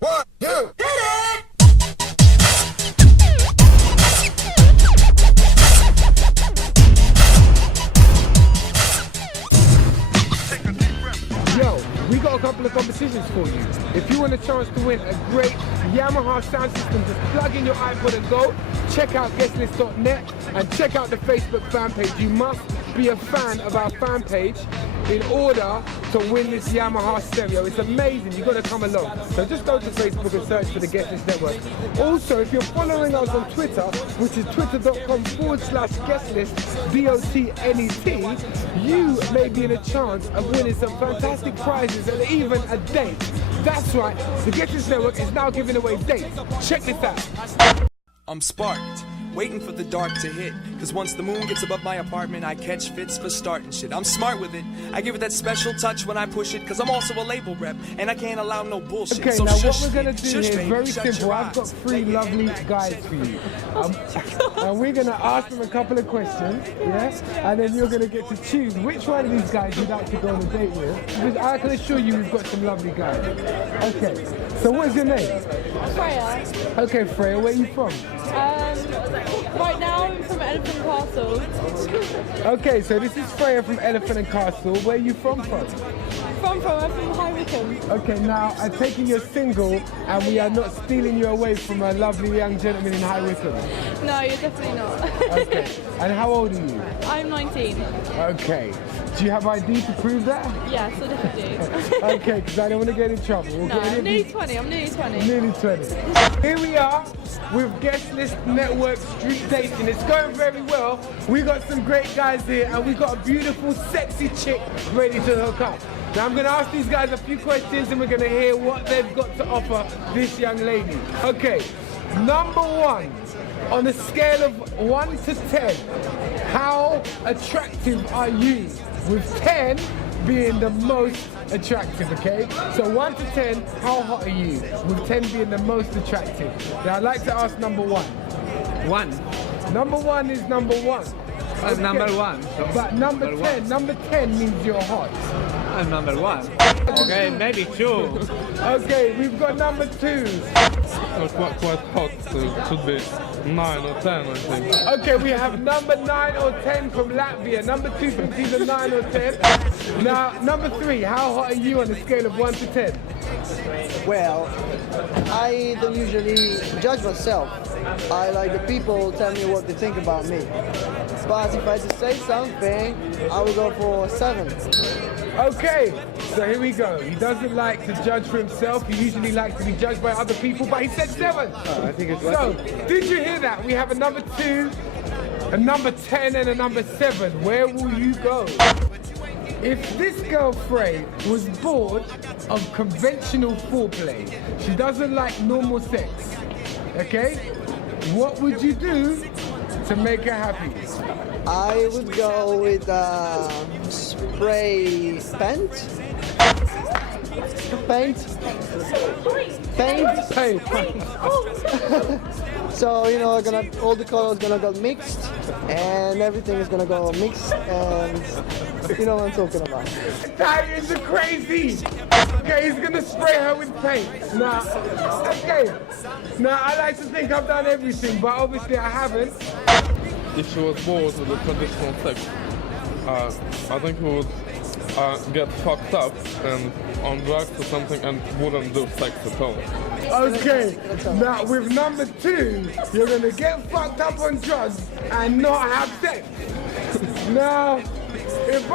One, two, hit it! Yo, we got a couple of competitions for you. If you want a chance to win a great Yamaha sound system, just plug in your iPod and go. Check out Guestlist.net and check out the Facebook fan page. You must be a fan of our fan page in order to win this Yamaha stereo. It's amazing, you've got to come along. So just go to Facebook and search for the Guestlist Network. Also, if you're following us on Twitter, which is twitter.com/Guestlist, DOTNET, you may be in a chance of winning some fantastic prizes and even a date. That's right, the Guestlist Network is now giving away dates. Check this out. I'm sparked, waiting for the dark to hit. Cause once the moon gets above my apartment, I catch fits for starting shit. I'm smart with it, I give it that special touch when I push it. Cause I'm also a label rep, and I can't allow no bullshit. Okay, so now shush, what we're gonna do here is baby, very shut simple. your I've got eyes. three lovely guys for you. And we're gonna ask them a couple of questions, yes? And then you're gonna get to choose which one of these guys you'd like to go on a date with. Because I can assure you we've got some lovely guys. Okay, so what's your name? Freya. Okay, Freya, where are you from? Right now I'm from Elephant Castle. Okay, so this is Freya from Elephant and Castle. Where are you from? I'm from High Wycombe. Okay, now I'm taking you're single and we are not stealing you away from a lovely young gentleman in High Wycombe. No, you're definitely not. Okay, and how old are you? I'm 19. Okay, do you have ID to prove that? Yes, I definitely do. Okay, because I don't want to get in trouble. We'll No, get I'm in nearly 20. I'm nearly 20. Nearly 20. Here we are with Guestlist Network Street Dating. It's going very well. We got some great guys here and we got a beautiful, sexy chick ready to hook up. Now I'm going to ask these guys a few questions and we're going to hear what they've got to offer this young lady. Okay, number one, on a scale of 1 to 10, how attractive are you? With 10 being the most attractive, okay? So 1 to 10, how hot are you? With 10 being the most attractive. Now I'd like to ask number one. One. Number one is number one. Okay. Number one. So But number 10, number 10 means you're hot. I'm number one. Okay, maybe two. Okay, we've got number two. Quite hot, so it should be 9 or 10, I think. Okay, we have number 9 or 10 from Latvia. Number 2 thinks either 9 or 10. Now, number 3, how hot are you on a scale of 1 to 10? Well, I don't usually judge myself. I like the people tell me what they think about me. But if I had to say something, I would go for 7. Okay, so here we go. He doesn't like to judge for himself. He usually likes to be judged by other people, but he said 7. I think it's So, did you hear that? We have a number 2, a number 10, and a number 7. Where will you go? If this girl, Frey, was bored of conventional foreplay, she doesn't like normal sex, okay? What would you do to make her happy? I would go with spray paint. Paint. So all the colors gonna go mixed, and everything is gonna go mixed, and you know what I'm talking about. Italians are crazy. Okay, he's gonna spray her with paint. Now, okay. Now, I like to think I've done everything, but obviously I haven't. If she was bored with the traditional sex, I think we would get fucked up and on drugs or something and wouldn't do sex at all. Okay, now with number 2, you're gonna get fucked up on drugs and not have sex. Now, if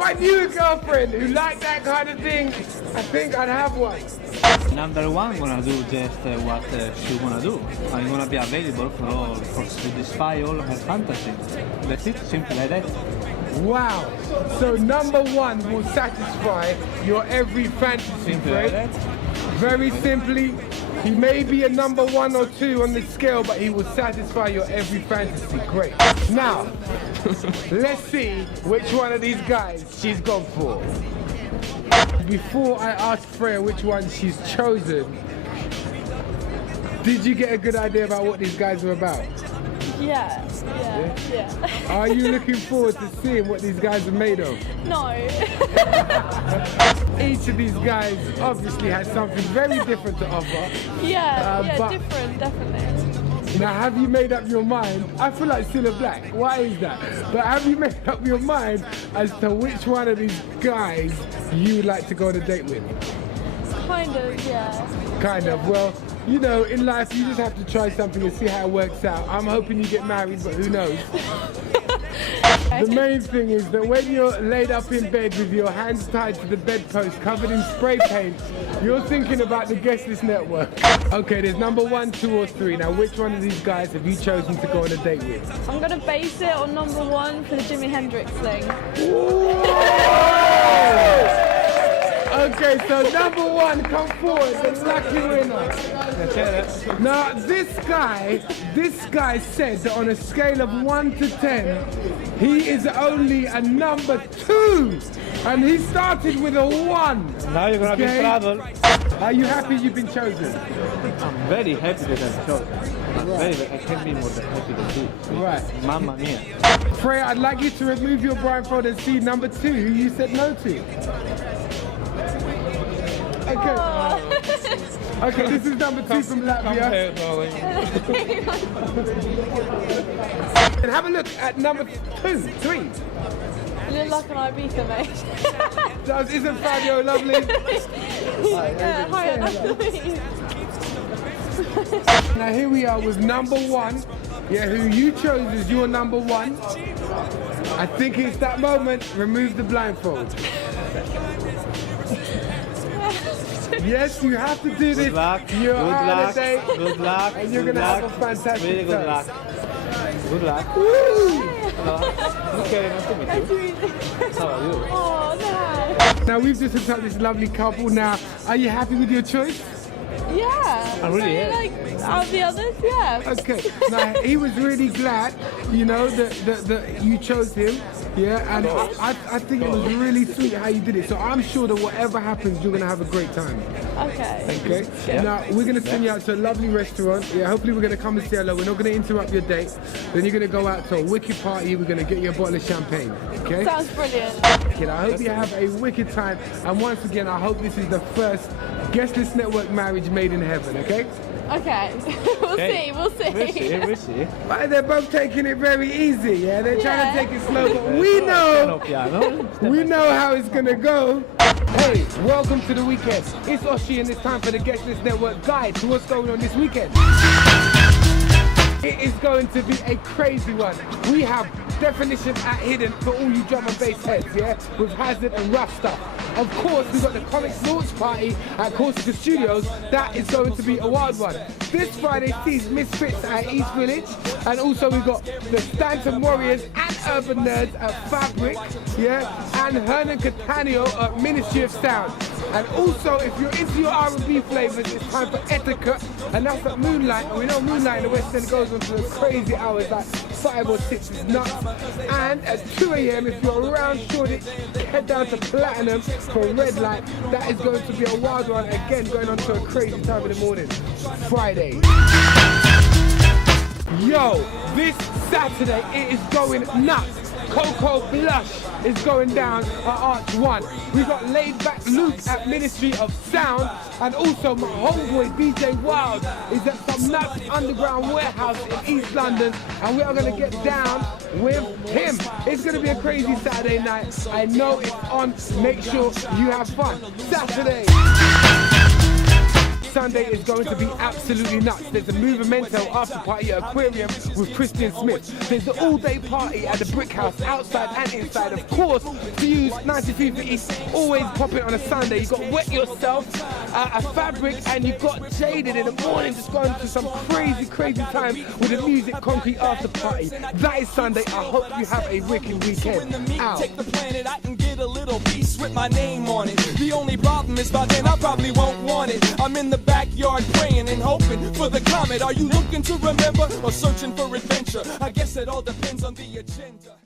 I knew a girlfriend who liked that kind of thing, I think I'd have one. Number one gonna do just what she wanna do. I'm gonna be available for satisfy all of her fantasy. That's it, simple like that. Wow. So number 1 will satisfy your every fantasy, Simple like right? that. Very simply, he may be a number 1 or 2 on the scale, but he will satisfy your every fantasy. Great. Now, let's see which one of these guys she's gone for. Before I ask Freya which one she's chosen, did you get a good idea about what these guys are about? Yeah. Are you looking forward to seeing what these guys are made of? No. each of these guys obviously has something very different to offer. Yeah, but- different, definitely. Now, have you made up your mind? I feel like Cilla Black. Why is that? But have you made up your mind as to which one of these guys you'd like to go on a date with? Kind of, yeah. Kind of. Well, you know, in life you just have to try something and see how it works out. I'm hoping you get married, but who knows? The main thing is that when you're laid up in bed with your hands tied to the bedpost covered in spray paint, you're thinking about the Guestlist network. Okay, there's number 1, 2 or 3. Now, which one of these guys have you chosen to go on a date with? I'm gonna base it on number 1 for the Jimi Hendrix thing. Okay, so number 1, come forward, the lucky winner. Now, this guy said that on a scale of 1 to 10, he is only a number 2. And he started with a 1. Now you're gonna be in trouble. Are you happy you've been chosen? I'm very happy that I'm chosen. I can't be more than happy than you. Right. Mamma mia. Freya, I'd like you to remove your blindfold and see number 2, who you said no to. Okay. Okay, this is number 2 from Come Latvia. here, darling. And have a look at number 2, 3. You look like an Ibiza, mate. Isn't Fabio lovely? Yeah, hi, nice to meet you. Now here we are with number 1. Yeah, who you chose as your number 1. I think it's that moment. Remove the blindfold. Yes, you have to do this. Good luck. You're Good on luck. a date. Good luck. And you're Good gonna have luck. a fantastic Really good time. luck. Good luck. Woo! Okay, nice to meet you. How are you? Oh, no. Now we've just hooked up this lovely couple. Now, are you happy with your choice? Yeah. I really am. Like, out of the others, yeah. Okay. Now he was really glad, you know, that you chose him. Yeah, and I think it was really sweet how you did it. So I'm sure that whatever happens, you're gonna have a great time. Okay. Okay. Now we're gonna send you out to a lovely restaurant. Yeah. Hopefully we're gonna come and say hello. We're not gonna interrupt your date. Then you're gonna go out to a wicked party. We're gonna get you a bottle of champagne. Okay. Sounds brilliant. Kid, I hope you have a wicked time. And once again, I hope this is the first Guestlist Network marriage made in heaven. Okay. Okay. We'll see. We'll see. Right, they're both taking it very easy. Yeah. They're trying Yeah. to take it slow, but we know. We know how it's gonna go. Hey, welcome to the weekend. It's Oshi and it's time for the Guestlist Network guide to what's going on this weekend. It is going to be a crazy one. We have definition at hidden for all you drum and bass heads, yeah? With Hazard and rough stuff. Of course, we've got the comics launch party at Corsica Studios. That is going to be a wild one. This Friday sees Misfits at East Village. And also we've got the Stanton Warriors and Urban Nerds at Fabric, yeah? And Hernan Cattaneo at Ministry of Sound. And also, if you're into your R&B flavors, it's time for Etiquette. And that's at Moonlight. And we know Moonlight in the West End goes on to the crazy hours like 5 or 6 is nuts. And at 2 a.m. if you're around Shoreditch, head down to Platinum for Red Light. That is going to be a wild one, again going on to a crazy time in the morning. Friday. Yo, this Saturday it is going nuts. Coco Blush is going down at Arch 1. We've got Laid Back Luke at Ministry of Sound, and also my homeboy DJ Wild is at some nuts underground warehouse in East London, and we are going to get down with him. It's going to be a crazy Saturday night. I know it's on. Make sure you have fun. Saturday. Sunday is going to be absolutely nuts. There's a Movimento after party at Aquarium with Christian Smith. There's the all-day party at the Brick House, outside and inside. Of course, to use 93 for East, always popping on a Sunday. You've got Wet Yourself, a Fabric, and you've got Jaded in the morning, just going to some crazy, crazy time with the Music Concrete after party. That is Sunday. I hope you have a wicked weekend. Out. Take the planet, I can get a little piece with my name on it. The only problem is by then I probably won't want it. I'm in the backyard praying and hoping for the comet. Are you looking to remember or searching for adventure? I guess it all depends on the agenda.